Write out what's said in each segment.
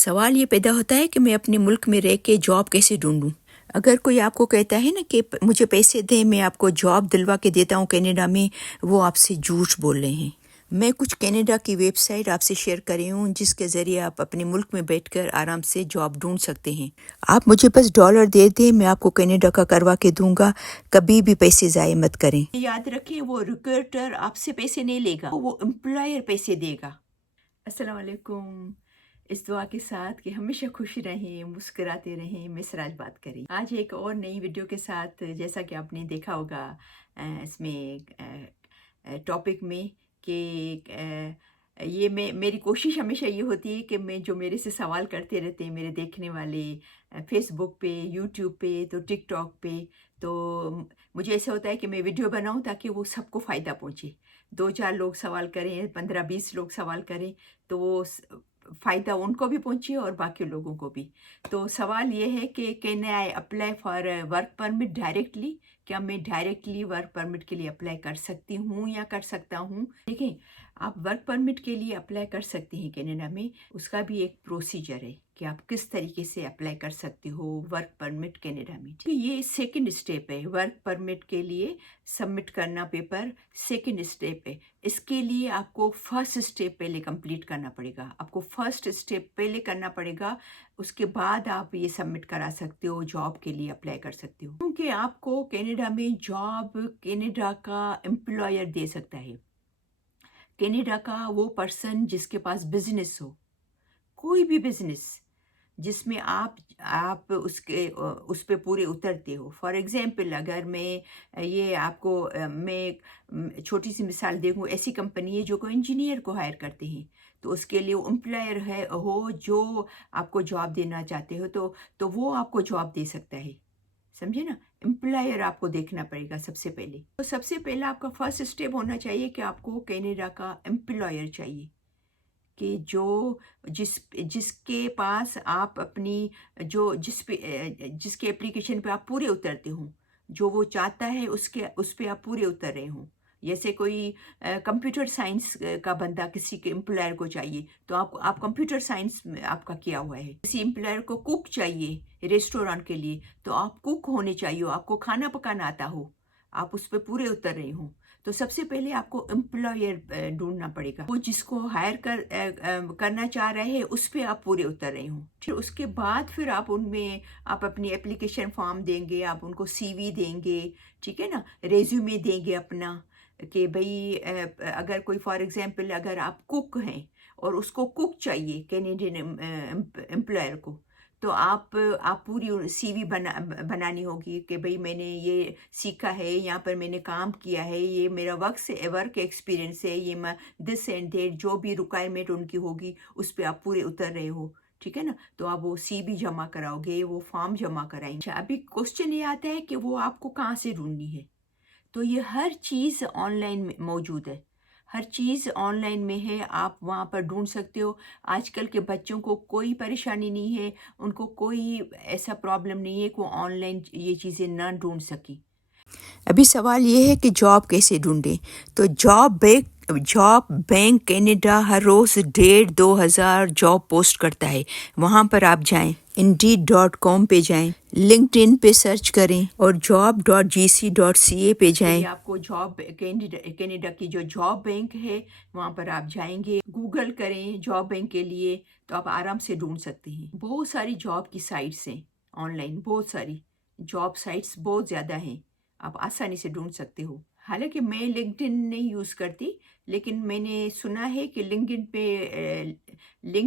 سوال یہ پیدا ہوتا ہے کہ میں اپنے ملک میں رہ کے جاب کیسے ڈھونڈوں۔ اگر کوئی آپ کو کہتا ہے نا کہ مجھے پیسے دیں میں آپ کو جاب دلوا کے دیتا ہوں کینیڈا میں، وہ آپ سے جھوٹ بول رہے ہیں۔ میں کچھ کینیڈا کی ویب سائٹ آپ سے شیئر کر رہی ہوں جس کے ذریعے آپ اپنے ملک میں بیٹھ کر آرام سے جاب ڈھونڈ سکتے ہیں۔ آپ مجھے بس ڈالر دے دیں، میں آپ کو کینیڈا کا کروا کے دوں گا، کبھی بھی پیسے ضائع مت کریں۔ یاد رکھیں وہ ریکروٹر آپ سے پیسے نہیں لے گا، وہ امپلائر پیسے دے گا۔ السلام علیکم، اس دعا کے ساتھ کہ ہمیشہ خوش رہیں، مسکراتے رہیں۔ میں سراج بات کریں آج ایک اور نئی ویڈیو کے ساتھ۔ جیسا کہ آپ نے دیکھا ہوگا اس میں ٹاپک میں کہ یہ میری کوشش ہمیشہ یہ ہوتی ہے کہ میں جو میرے سے سوال کرتے رہتے ہیں میرے دیکھنے والے فیس بک پہ، یوٹیوب پہ، تو ٹک ٹاک پہ، تو مجھے ایسا ہوتا ہے کہ میں ویڈیو بناؤں تاکہ وہ سب کو فائدہ پہنچے۔ 2-4 لوگ سوال کریں، 15-20 لوگ سوال کریں تو وہ فائدہ ان کو بھی پہنچے اور باقی لوگوں کو بھی۔ تو سوال یہ ہے کہ can I apply for work permit directly? کیا میں ڈائریکٹلی ورک پرمٹ کے لیے اپلائی کر سکتی ہوں یا کر سکتا ہوں؟ دیکھیں، آپ ورک پرمٹ کے لیے اپلائی کر سکتے ہیں کینیڈا میں، اس کا بھی ایک پروسیجر ہے کہ آپ کس طریقے سے اپلائی کر سکتے ہو ورک پرمٹ کینیڈا میں۔ یہ سیکنڈ اسٹیپ ہے، ورک پرمٹ کے لیے سبمٹ کرنا پیپر سیکنڈ اسٹیپ ہے۔ اس کے لیے آپ کو فرسٹ اسٹیپ پہلے کمپلیٹ کرنا پڑے گا، آپ کو فرسٹ اسٹیپ پہلے کرنا پڑے گا، اس کے بعد آپ یہ سبمٹ کرا سکتے ہو، جاب کے لیے اپلائی کر سکتے ہو۔ کیونکہ آپ کو کینیڈا میں جاب کینیڈا کا امپلائر دے سکتا ہے، کینیڈا کا وہ پرسن جس کے پاس بزنس ہو، کوئی بھی بزنس جس میں آپ اس پہ پورے اترتے ہو۔ فار ایگزامپل اگر میں آپ کو میں چھوٹی سی مثال دیکھوں، ایسی کمپنی ہے جو کوئی انجینئر کو ہائر کرتے ہیں تو اس کے لیے وہ امپلائر ہو جو آپ کو جاب دینا چاہتے ہو تو وہ آپ کو جاب دے سکتا ہے، سمجھے نا؟ امپلائر آپ کو دیکھنا پڑے گا سب سے پہلے۔ تو سب سے پہلا آپ کا فرسٹ اسٹیپ ہونا چاہیے کہ آپ کو کینیڈا کا امپلائر چاہیے، کہ جس کے پاس آپ اپنی جس کے اپلیکیشن پہ آپ پورے اترتے ہوں، جو وہ چاہتا ہے اس پہ آپ پورے اتر رہے ہوں۔ جیسے کوئی کمپیوٹر سائنس کا بندہ کسی کے امپلائر کو چاہیے تو آپ کمپیوٹر سائنس میں آپ کا کیا ہوا ہے۔ کسی امپلائر کو کوک چاہیے ریسٹورانٹ کے لیے تو آپ کوک ہونے چاہیے، آپ کو کھانا پکانا آتا ہو، آپ اس پہ پورے اتر رہے ہوں۔ تو سب سے پہلے آپ کو امپلائر ڈھونڈنا پڑے گا، وہ جس کو ہائر کرنا چاہ رہے ہیں اس پہ آپ پورے اتر رہے ہوں۔ پھر اس کے بعد پھر آپ ان میں آپ اپنی اپلیکیشن فارم دیں گے، آپ ان کو سی وی دیں گے، ٹھیک ہے نا، ریزیومے دیں گے اپنا، کہ بھئی اگر کوئی فار ایگزامپل اگر آپ کوک ہیں اور اس کو کوک چاہیے کینیڈین امپلائر کو، تو آپ پوری سی وی بنانی ہوگی کہ بھئی میں نے یہ سیکھا ہے، یہاں پر میں نے کام کیا ہے، یہ میرا ورک ایکسپیرینس ہے، یہ میں دس اینڈ دیٹ جو بھی ریکوائرمنٹ ان کی ہوگی اس پہ آپ پورے اتر رہے ہو، ٹھیک ہے نا۔ تو آپ وہ سی وی جمع کراؤ گے، وہ فارم جمع کرائیں گے۔ ابھی کوسچن یہ آتا ہے کہ وہ آپ کو کہاں سے ڈھونڈنی ہے؟ تو یہ ہر چیز آن لائن میں موجود ہے، ہر چیز آن لائن میں ہے، آپ وہاں پر ڈھونڈ سکتے ہو۔ آج کل کے بچوں کو کوئی پریشانی نہیں ہے، ان کو کوئی ایسا پرابلم نہیں ہے کہ وہ آن لائن یہ چیزیں نہ ڈھونڈ سکیں۔ ابھی سوال یہ ہے کہ جاب کیسے ڈھونڈیں؟ تو جاب بینک کینیڈا ہر روز 1,500-2,000 جاب پوسٹ کرتا ہے، وہاں پر آپ جائیں، indeed.com پہ جائیں، لنکڈ ان پہ سرچ کریں اور job.gc.ca پہ جائیں۔ آپ کو جاب کینیڈا کی جو جاب بینک ہے وہاں پر آپ جائیں گے، گوگل کریں جاب بینک کے لیے تو آپ آرام سے ڈھونڈ سکتے ہیں۔ بہت ساری جاب کی سائٹس ہیں آن لائن، بہت ساری جاب سائٹس بہت زیادہ ہیں، آپ آسانی سے ڈھونڈ سکتے ہو۔ حالانکہ میں لنکڈ ان نہیں یوز کرتی، لیکن میں نے سنا ہے کہ لنکڈ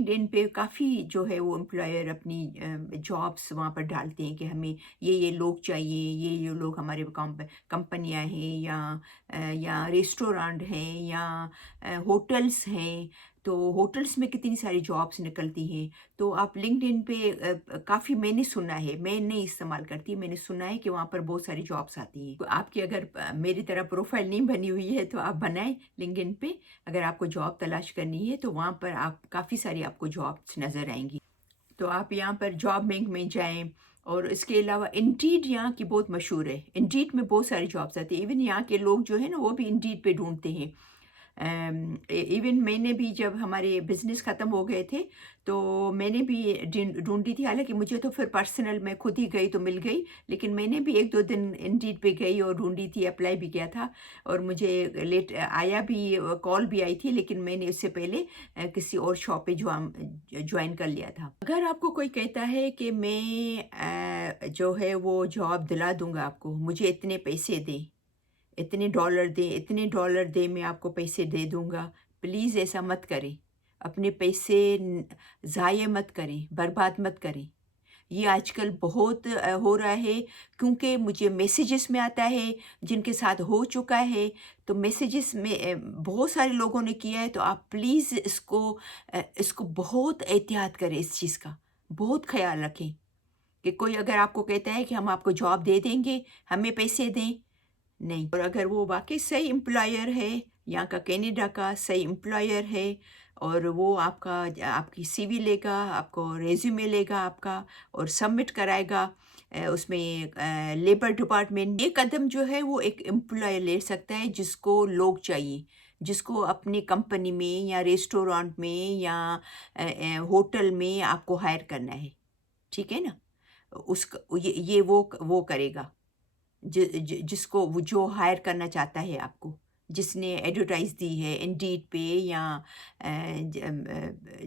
ان پہ کافی جو ہے وہ امپلائر اپنی جابس وہاں پر ڈالتے ہیں کہ ہمیں یہ لوگ چاہیے، یہ لوگ ہمارے کمپنیاں ہیں یا ریسٹورانٹ ہیں یا ہوٹلس ہیں، تو ہوٹلس میں کتنی ساری جابس نکلتی ہیں۔ تو آپ لنکڈ ان پہ کافی، میں نے سنا ہے، میں نہیں استعمال کرتی، میں نے سنا ہے کہ وہاں پر بہت ساری جابس آتی ہیں۔ آپ کی اگر میری طرح پروفائل نہیں بنی ہوئی ہے تو آپ بنائیں لنکڈ ان پہ، اگر آپ کو جاب تلاش کرنی ہے تو وہاں پر آپ کافی ساری آپ کو جابس نظر آئیں گی۔ تو آپ یہاں پر جاب بینک میں جائیں، اور اس کے علاوہ انڈیڈ یہاں کی بہت مشہور ہے، انڈیڈ میں بہت ساری جابس آتی ہیں، ایون یہاں کے لوگ جو ہیں نا وہ بھی انڈیڈ پہ ڈھونڈتے ہیں۔ ایون میں نے بھی جب ہمارے بزنس ختم ہو گئے تھے تو میں نے بھی ڈھونڈی تھی، حالانکہ مجھے تو پھر پرسنل میں خود ہی گئی تو مل گئی، لیکن میں نے بھی 1-2 دن انڈیڈ پہ گئی اور ڈھونڈی تھی، اپلائی بھی کیا تھا، اور مجھے لیٹ آیا بھی، کال بھی آئی تھی، لیکن میں نے اس سے پہلے کسی اور شاپ پہ جوائن کر لیا تھا۔ اگر آپ کو کوئی کہتا ہے کہ میں جو ہے وہ جاب دلا دوں گا آپ کو، مجھے اتنے پیسے دیں، اتنے ڈالر دیں، میں آپ کو پیسے دے دوں گا، پلیز ایسا مت کریں، اپنے پیسے ضائع مت کریں، برباد مت کریں۔ یہ آج کل بہت ہو رہا ہے، کیونکہ مجھے میسیجز میں آتا ہے جن کے ساتھ ہو چکا ہے، تو میسیجز میں بہت سارے لوگوں نے کیا ہے، تو آپ پلیز اس کو بہت احتیاط کریں، اس چیز کا بہت خیال رکھیں کہ کوئی اگر آپ کو کہتا ہے کہ ہم آپ کو جاب دے دیں گے، ہمیں پیسے دیں، نہیں۔ اور اگر وہ واقعی صحیح امپلائر ہے، یہاں کا کینیڈا کا صحیح امپلائر ہے، اور وہ آپ کی سی وی لے گا، آپ کو ریزیومے لے گا آپ کا، اور سبمٹ کرائے گا اس میں لیبر ڈپارٹمنٹ، یہ قدم جو ہے وہ ایک امپلائر لے سکتا ہے جس کو لوگ چاہیے، جس کو اپنی کمپنی میں یا ریسٹورانٹ میں یا ہوٹل میں آپ کو ہائر کرنا ہے، ٹھیک ہے نا؟ یہ وہ کرے گا، جس کو وہ جو ہائر کرنا چاہتا ہے آپ کو، جس نے ایڈورٹائز دی ہے انڈیڈ پہ یا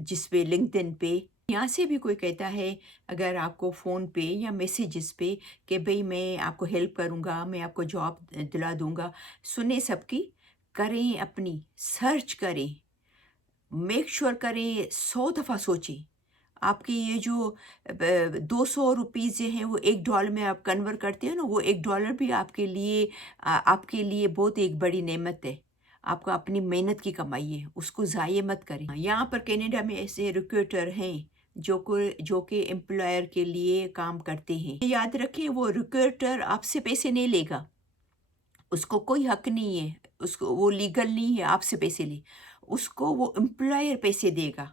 جس پہ لنکڈن پہ، یہاں سے بھی کوئی کہتا ہے اگر آپ کو فون پہ یا میسیجز پہ کہ بھئی میں آپ کو ہیلپ کروں گا، میں آپ کو جاب دلا دوں گا، سنیں سب کی، کریں، اپنی سرچ کریں، میک شور کریں، 100 دفعہ سوچیں۔ آپ کی یہ جو 200 روپیز جو ہیں وہ $1 میں آپ کنورٹ کرتے ہو نا، وہ $1 بھی آپ کے لیے بہت ایک بڑی نعمت ہے، آپ کو اپنی محنت کی کمائی ہے، اس کو ضائع مت کریں۔ یہاں پر کینیڈا میں ایسے ریکروٹر ہیں جو کہ امپلائر کے لیے کام کرتے ہیں، یاد رکھیں وہ ریکروٹر آپ سے پیسے نہیں لے گا، اس کو کوئی حق نہیں ہے، وہ لیگل نہیں ہے آپ سے پیسے لے، اس کو وہ امپلائر پیسے دے گا۔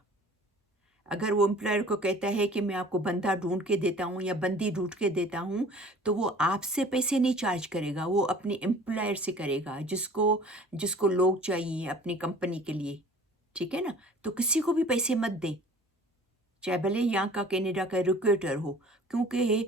اگر وہ امپلائر کو کہتا ہے کہ میں آپ کو بندہ ڈھونڈ کے دیتا ہوں یا بندی ڈھونڈ کے دیتا ہوں، تو وہ آپ سے پیسے نہیں چارج کرے گا، وہ اپنے امپلائر سے کرے گا، جس کو لوگ چاہیے اپنی کمپنی کے لیے، ٹھیک ہے نا؟ تو کسی کو بھی پیسے مت دیں، چاہے بھلے یہاں کا کینیڈا کا ریکروٹر ہو، کیونکہ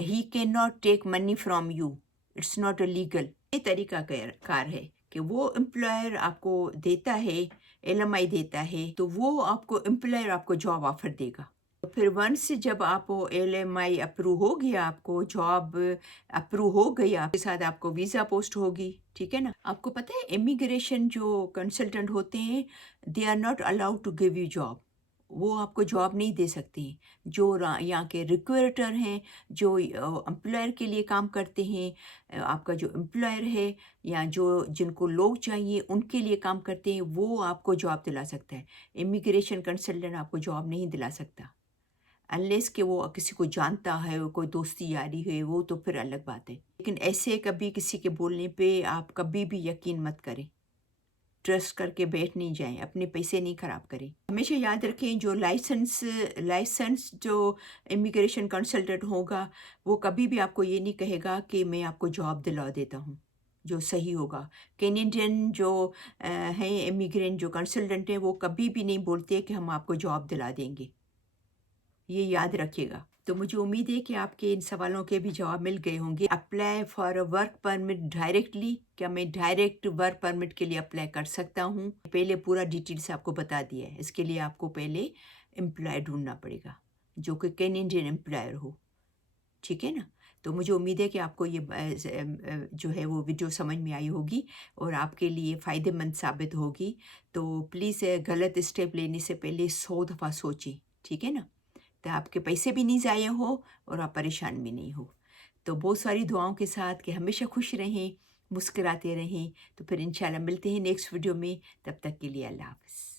he can not take money from you, it's not a legal. یہ طریقہ کار ہے کہ وہ امپلائر آپ کو دیتا ہے، LMI دیتا ہے، تو وہ آپ کو امپلائر آپ کو جاب آفر دے گا، تو پھر ونس جب آپ کو LMI اپروو ہو گیا، آپ کو جاب اپروو ہو گئی، آپ کے ساتھ آپ کو ویزا پوسٹ ہوگی، ٹھیک ہے نا؟ آپ کو پتہ ہے امیگریشن جو کنسلٹنٹ ہوتے ہیں، they are not allowed to give you job, وہ آپ کو جاب نہیں دے سکتے ہیں۔ جو یہاں کے ریکروٹر ہیں، جو امپلائر کے لیے کام کرتے ہیں، آپ کا جو امپلائر ہے یا جن کو لوگ چاہیے ان کے لیے کام کرتے ہیں، وہ آپ کو جاب دلا سکتا ہے۔ امیگریشن کنسلٹنٹ آپ کو جاب نہیں دلا سکتا، انلیس کہ وہ کسی کو جانتا ہے، کوئی دوستی یاری ہے، وہ تو پھر الگ بات ہے، لیکن ایسے کبھی کسی کے بولنے پہ آپ کبھی بھی یقین مت کریں، ٹرسٹ کر کے بیٹھ نہیں جائیں، اپنے پیسے نہیں خراب کریں۔ ہمیشہ یاد رکھیں جو لائسنس جو امیگریشن کنسلٹنٹ ہوگا، وہ کبھی بھی آپ کو یہ نہیں کہے گا کہ میں آپ کو جاب دلا دیتا ہوں، جو صحیح ہوگا۔ کینیڈین جو ہیں امیگرینٹ جو کنسلٹنٹ ہیں، وہ کبھی بھی نہیں بولتے کہ ہم آپ کو جاب دلا دیں گے، یہ یاد رکھیے گا۔ تو مجھے امید ہے کہ آپ کے ان سوالوں کے بھی جواب مل گئے ہوں گے۔ Apply for a work permit directly, کیا میں ڈائریکٹ ورک پرمٹ کے لیے اپلائی کر سکتا ہوں؟ پہلے پورا ڈیٹیلس آپ کو بتا دیا ہے، اس کے لیے آپ کو پہلے امپلائر ڈھونڈنا پڑے گا جو کہ کینیڈین امپلائر ہو، ٹھیک ہے نا؟ تو مجھے امید ہے کہ آپ کو یہ جو ہے وہ ویڈیو سمجھ میں آئی ہوگی اور آپ کے لیے فائدہ مند ثابت ہوگی۔ تو پلیز غلط اسٹیپ لینے سے پہلے 100 دفعہ سوچیں، ٹھیک ہے نا؟ تو آپ کے پیسے بھی نہیں ضائع ہو اور آپ پریشان بھی نہیں ہو۔ تو بہت ساری دعاؤں کے ساتھ کہ ہمیشہ خوش رہیں، مسکراتے رہیں، تو پھر انشاءاللہ ملتے ہیں نیکسٹ ویڈیو میں، تب تک کے لیے اللہ حافظ۔